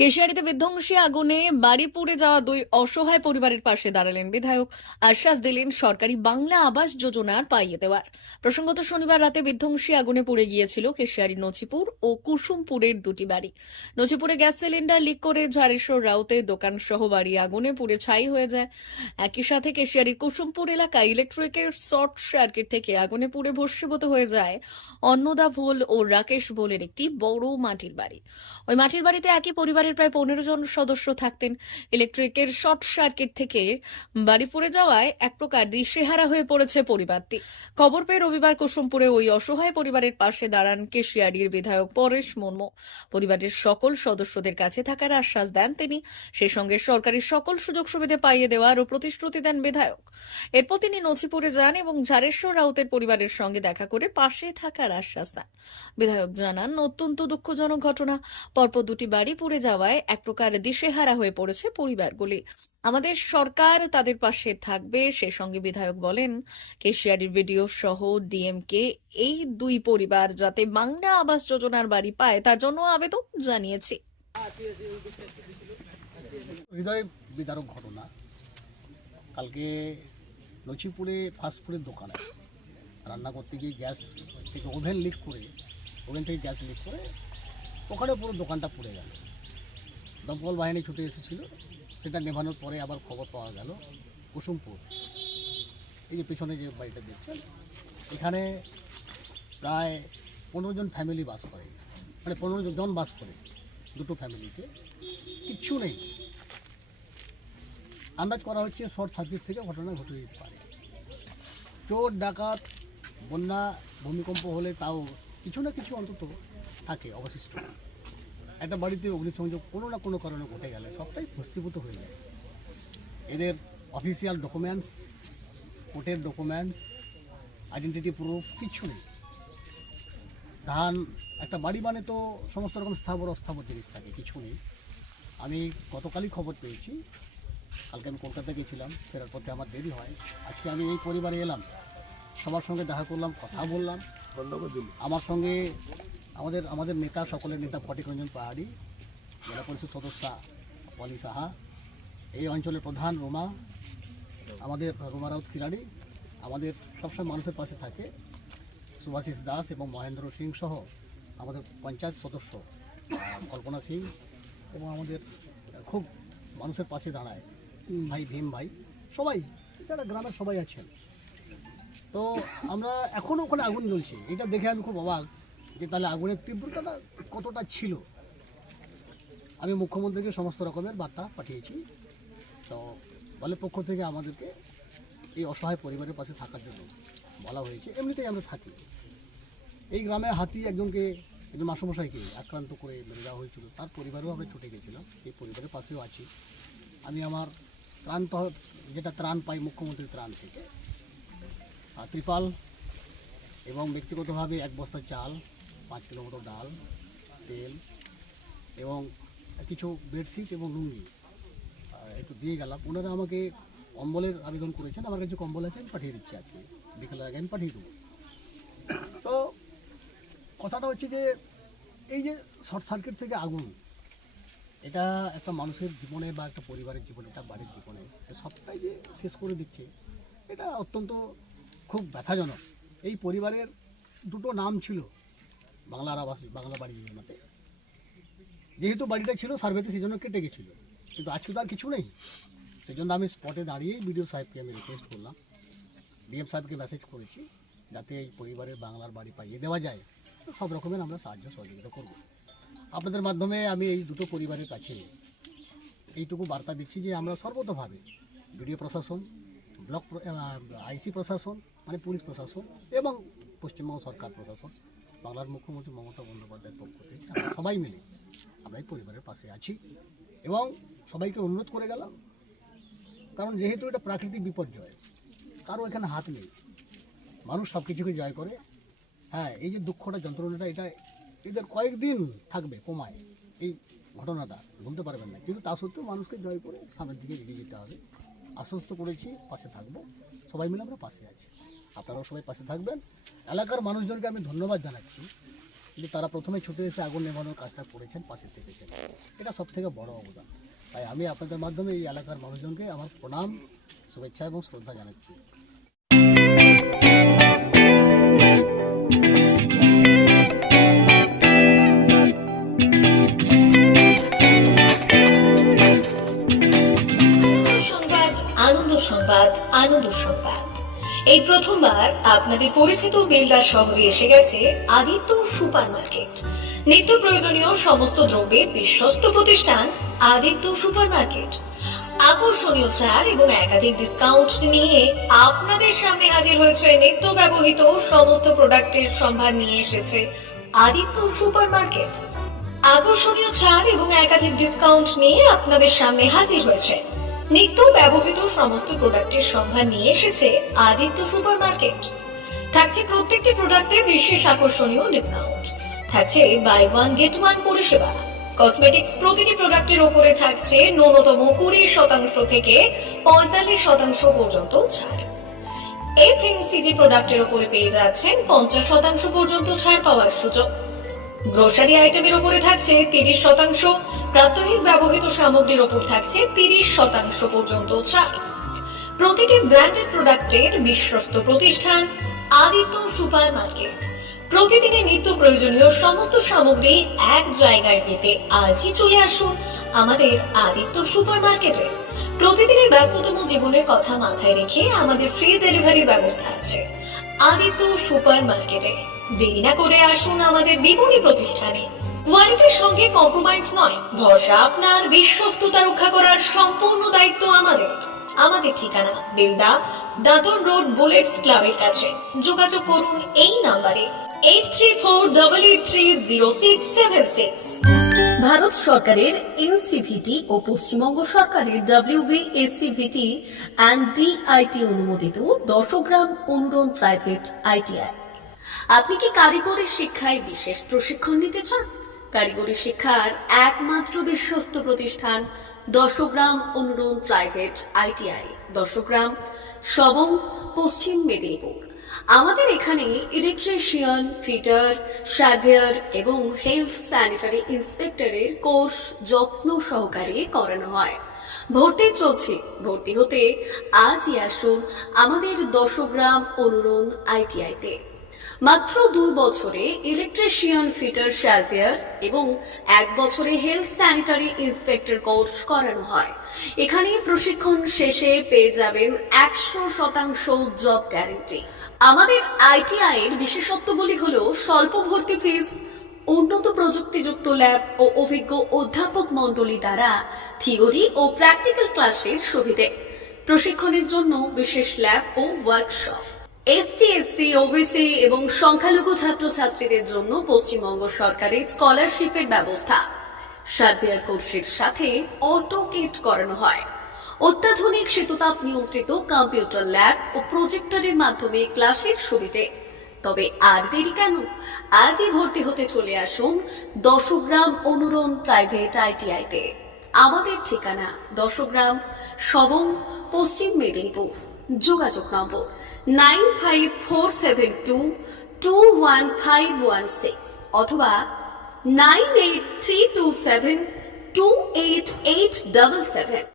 কেশিয়াড়িতে বিধ্বংসী আগুনে বাড়ি পুড়ে যাওয়া দুই অসহায় পরিবারের পাশে দাঁড়ালেন বিধায়ক। আশ্বাস দিলেন সরকারি বাংলা আবাস যোজনার পাইয়ে দেওয়ার। প্রসঙ্গত শনিবার রাতে বিধ্বংসী আগুনে পুড়ে গিয়েছিল কেশিয়াড়ির নছিপুর ও কুসুমপুরের দুটি বাড়ি। নছিপুরে গ্যাস সিলিন্ডার লিক করে ঝাড়েশ্বর রাউতের দোকান সহ বাড়ি আগুনে পুড়ে ছাই হয়ে যায়। একই সাথে কেশিয়াড়ির কুসুমপুর এলাকায় ইলেকট্রিকের শর্ট সার্কিট থেকে আগুনে পুড়ে ভস্মীভূত হয়ে যায় অন্নদা ভোল ও রাকেশ ভোলের একটি বড় মাটির বাড়ি। ওই মাটির বাড়িতে একই পরিবারের প্রায় 15 জন সদস্য থাকতেন। ইলেকট্রিকের শর্ট সার্কিট থেকে বাড়ি পুড়ে যাওয়ায় এক প্রকার দিশেহারা হয়ে পড়েছে পরিবারটি। খবর পেয়ে রবিবার কুসুমপুরে ওই অসহায় পরিবারের পাশে দাঁড়ান কেশিয়াড়ির বিধায়ক পরেশ মুর্মু। পরিবারের সকল সদস্যদের কাছে থাকার আশ্বাস দেন তিনি। সেই সঙ্গে সরকারি সকল সুযোগ সুবিধা পাইয়ে দেওয়ারও প্রতিশ্রুতি দেন বিধায়ক। এরপর তিনি নছিপুরে যান এবং ঝাড়েশ্বর রাউতের পরিবারের সঙ্গে দেখা করে পাশে থাকার আশ্বাস দেন। বিধায়ক জানান, অত্যন্ত দুঃখজনক ঘটনা। পরপর দুটি বাড়ি পুড়ে যাওয়ায় এক প্রকার দিশেহারা হয়ে পড়েছে পরিবারগুলি। আমাদের সরকার তাদের পাশে থাকবে। সে সঙ্গে বিধায়ক বলেন, কেশিয়াড়ির বিডিও সহ ডিএমকে এই দুই পরিবার যাতে বাংলা আবাস যোজনার বাড়ি পায় তার জন্য আবেদন জানিয়েছি। হৃদয় বিদারক ঘটনা। কালকে নছিপুরে ফাস্টফুডের দোকানে রান্না করতে গিয়ে গ্যাস থেকে ওভেন থেকে গ্যাস লিক করে ওখানে পুরো দোকানটা পুড়ে গেল। দমকল বাহিনী ছুটে এসেছিল, সেটা নেভানোর পরে আবার খবর পাওয়া গেল কুসুমপুর, এই যে পেছনে যে বাড়িটা দেখছেন, এখানে প্রায় 15 জন ফ্যামিলি বাস করে, মানে 15 জন বাস করে, দুটো ফ্যামিলিতে কিচ্ছু নেই। আন্দাজ করা হচ্ছে শর্ট সার্কিট থেকে ঘটনা ঘটে যেতে পারে। চোর ডাকাত, বন্যা ভূমিকম্প হলে তাও কিছু না কিছু অন্তত থাকে অবশিষ্ট। একটা বাড়িতে অগ্নিসংযোগ কোনো না কোনো কারণে ঘটে গেলে সবটাই ভস্মীভূত হয়ে যায়। এদের অফিসিয়াল ডকুমেন্টস, কোর্টের ডকুমেন্টস, আইডেন্টিটি প্রুফ কিচ্ছু নেই। ধান একটা বাড়ি মানে তো সমস্ত রকম স্থাবর অস্থাবর জিনিস থাকে, কিছু নেই। আমি গতকালই খবর পেয়েছি, কালকে আমি কলকাতা গিয়েছিলাম, ফেরার পথে আমার দেরি হয়। আজকে আমি এই পরিবারে এলাম, সবার সঙ্গে দেখা করলাম, কথা বললাম। আমার সঙ্গে আমাদের নেতা, সকলের নেতা ফটিক রঞ্জন পাহাড়ি, জেলা পরিষদ সদস্যা পলি সাহা, এই অঞ্চলের প্রধান রোমা, আমাদের রোমা রাউত খিলাড়ি, আমাদের সবসময় মানুষের পাশে থাকে সুভাষিস দাস এবং মহেন্দ্র সিং সহ আমাদের পঞ্চায়েত সদস্য কল্পনা সিং, এবং আমাদের খুব মানুষের পাশে দাঁড়ায় ভাই ভীম ভাই, সবাই যারা গ্রামের সবাই আছেন। তো আমরা এখনও ওখানে আগুন জ্বলছে, এটা দেখে আমি খুব অবাক যে তাহলে আগুনের তীব্রতাটা কতটা ছিল। আমি মুখ্যমন্ত্রীকে সমস্ত রকমের বার্তা পাঠিয়েছি, তো দলের পক্ষ থেকে আমাদেরকে এই অসহায় পরিবারের পাশে থাকার জন্য বলা হয়েছে। এমনিতেই আমরা থাকি এই গ্রামে। হাতি একজন মাস্টারমশাইকে আক্রান্ত করে মেরে দেওয়া হয়েছিল, তার পরিবারেও আমরা ছুটে গেছিলাম, এই পরিবারের পাশেও আছি। আমি আমার যেটা ত্রাণ পাই মুখ্যমন্ত্রীর ত্রাণ থেকে, ত্রিপাল এবং ব্যক্তিগতভাবে 1 বস্তা চাল, 5 কিলো মতো ডাল, তেল এবং কিছু বেডশিট এবং লুঙ্গি একটু দিয়ে গেলাম। ওনারা আমাকে কম্বলের আবেদন করেছেন, আমার কাছে কম্বল আছে, আমি পাঠিয়ে দিচ্ছি, আজকে বিকেলের আগে আমি পাঠিয়ে দেবো। তো কথাটা হচ্ছে যে এই যে শর্ট সার্কিট থেকে আগুন, এটা একটা মানুষের জীবনে বা একটা পরিবারের জীবনে, একটা বাড়ির জীবনে সবটাই যে শেষ করে দিচ্ছে, এটা অত্যন্ত খুব ব্যথাজনক। এই পরিবারের দুটো নাম ছিল বাংলা বাড়ি যোজনাতে, যেহেতু বাড়িটা ছিল সার্ভেতে, সেই জন্য কেটে গেছিলো, কিন্তু আজকে তো আর কিছু নেই। সেই জন্য আমি স্পটে দাঁড়িয়েই বিডিও সাহেবকে আমি রিকোয়েস্ট করলাম, ডিএম সাহেবকে মেসেজ করেছি, যাতে এই পরিবারের বাংলার বাড়ি পাইয়ে দেওয়া যায়। সব রকমের আমরা সাহায্য সহযোগিতা করব। আপনাদের মাধ্যমে আমি এই দুটো পরিবারের কাছে এইটুকু বার্তা দিচ্ছি যে আমরা সর্বতোভাবে বিডিও প্রশাসন, ব্লক আইসি প্রশাসন মানে পুলিশ প্রশাসন এবং পশ্চিমবঙ্গ সরকার প্রশাসন, বাংলার মুখ্যমন্ত্রী মমতা বন্দ্যোপাধ্যায়ের পক্ষ থেকে আমরা সবাই মিলে আমরা এই পরিবারের পাশে আছি এবং সবাইকে অনুরোধ করে গেলাম। কারণ যেহেতু এটা প্রাকৃতিক বিপর্যয়, কারো এখানে হাত নেই, মানুষ সব কিছুকে জয় করে। হ্যাঁ, এই যে দুঃখটা, যন্ত্রণাটা, এটা এদের কয়েকদিন থাকবে কমায়, এই ঘটনাটা ভুলতে পারবেন না, কিন্তু তা সত্ত্বেও মানুষকে জয় করে সামনের দিকে এগিয়ে যেতে হবে। আশ্বস্ত করেছি, পাশে থাকবো, সবাই মিলে আমরা পাশে আছি, আপনারাও সবাই পাশে থাকবেন। এলাকার মানুষজনকে আমি ধন্যবাদ জানাচ্ছি কিন্তু তারা প্রথমে ছুটে এসে আগুন নেভানোর কাজটা করেছেন, পাশে থেকেছেন। এটা সব থেকে বড় অবদান। তাই আমি আপনাদের মাধ্যমে এই এলাকার মানুষজনকে আমার প্রণাম, শুভেচ্ছা এবং শ্রদ্ধা জানাচ্ছি। সংবাদ, আনন্দ সংবাদ, আনন্দ সংবাদ। এই প্রথমবার আপনাদের পরিচিত বেলদা শহরে এসে গেছে আদিত্য সুপার মার্কেট। নিত্য প্রয়োজনীয় সমস্ত দ্রব্যের বিশ্বস্ত প্রতিষ্ঠান আদিত্য সুপার মার্কেট। আকর্ষণীয় ছাড় এবং একাধিক ডিসকাউন্ট নিয়ে আপনাদের সামনে হাজির হয়েছে। নিত্য ব্যবহৃত সমস্ত প্রোডাক্টের সম্ভার নিয়ে এসেছে আদিত্য সুপার মার্কেট। আকর্ষণীয় ছাড় এবং একাধিক ডিসকাউন্ট নিয়ে আপনাদের সামনে হাজির হয়েছে। নিত্য ব্যবহৃত সমস্ত প্রোডাক্টের সম্ভার নিয়ে এসেছে আদিত্য সুপার মার্কেট। থাকছে প্রত্যেকটি প্রোডাক্টে বিশেষ আকর্ষণীয় ডিসকাউন্ট। থাকছে বাই ওয়ান গেট ওয়ান পরিষেবা। কসমেটিক্স প্রতিটি প্রোডাক্টের উপরে থাকছে ন্যূনতম 20% থেকে 45% পর্যন্ত ছাড়। এফএমসিজি প্রোডাক্টের উপরে পেয়ে যাচ্ছেন 50% পর্যন্ত ছাড় পাওয়ার সুযোগ। গ্রোসারি আইটেমের উপরে থাকছে 30%, প্রাত্যহিক ব্যবহৃত সামগ্রীর উপর থাকছে 30% পর্যন্ত ছাড়। প্রতিটি ব্র্যান্ডেড প্রোডাক্টের বিশ্বস্ত প্রতিষ্ঠান আদিত্য সুপার মার্কেট। প্রতিদিনের নিত্য প্রয়োজনীয় সমস্ত সামগ্রী এক জায়গায় পেতে আজই চলে আসুন আমাদের আদিত্য সুপার মার্কেটে। প্রতিদিনের ব্যস্ততম জীবনের কথা মাথায় রেখে আমাদের ফ্রি ডেলিভারির ব্যবস্থা আছে আদিত্য সুপার মার্কেটে। দেরি না করে আসুন আমাদের বিপণী প্রতিষ্ঠানে। কোয়ালিটির সঙ্গে কম্প্রোমাইজ নয়, ভরসা আপনার, বিশ্বস্ততা রক্ষা করার সম্পূর্ণ দায়িত্ব আমাদের। আমাদের ঠিকানা বেলদা, দাঁতন রোড, বুলেটস ক্লাবের কাছে। যোগাযোগ করুন এই নাম্বারে 8348830676। ভারত সরকারের এনসিভিটি ও পশ্চিমবঙ্গ সরকারের WBSCVT অ্যান্ড DIT অনুমোদিত 10 গ্রাম অনুরণ প্রাইভেট ITI। আপনি কি কারিগরি শিক্ষায় বিশেষ প্রশিক্ষণ নিতে চান? কারিগরি শিক্ষার একমাত্র বিশ্বস্ত প্রতিষ্ঠান 10 গ্রাম অনুরণ প্রাইভেট ITI, 10 গ্রাম, সবং, পশ্চিম মেদিনীপুর। আমাদের এখানে ইলেকট্রিশিয়ান, ফিটার, সার্ভেয়ার এবং হেলথ স্যানিটারি ইন্সপেক্টরের কোর্স যত্ন সহকারে করানো হয়। ভর্তি চলছে। ভর্তি হতে আজই আসুন আমাদের 10 গ্রাম অনুরণ ITI-তে। মাত্র 2 বছরে ইলেকট্রিশিয়ান, ফিটার, সার্ভেয়ার এবং 1 বছরে হেলথ স্যানিটারি ইন্সপেক্টর কোর্স করানো হয়। এখানে প্রশিক্ষণ শেষে পেয়ে যাবেন 100% জব গ্যারান্টি। আমাদের ITI এর বিশেষত্বগুলি হলো স্বল্প ভর্তি ফিস, উন্নত প্রযুক্তিযুক্ত ল্যাব ও অভিজ্ঞ অধ্যাপক মণ্ডলী দ্বারা থিওরি ও প্র্যাকটিক্যাল ক্লাসের সুবিধে। প্রশিক্ষণের জন্য বিশেষ ল্যাব ও ওয়ার্কশপ। ST, SC, OBC এবং সংখ্যালঘু ছাত্রছাত্রীদের জন্য পশ্চিমবঙ্গ সরকারের স্কলারশিপের ব্যবস্থা। সার্ভেয়ার কোর্সের সাথে অটোকেট করানো হয়। অত্যাধুনিক শীততাপ নিয়ন্ত্রিত কম্পিউটার ল্যাব ও প্রজেক্টরের মাধ্যমে ক্লাসের সুবিধে। তবে আর দেরি কেন? আজই ভর্তি হতে চলে আসুন 10 গ্রাম অনুরণ প্রাইভেট ITI-তে। আমাদের ঠিকানা 10 গ্রাম, সবং, পশ্চিম মেদিনীপুর। যোগাযোগ নম্বর 9547221516 অথবা 9832728877।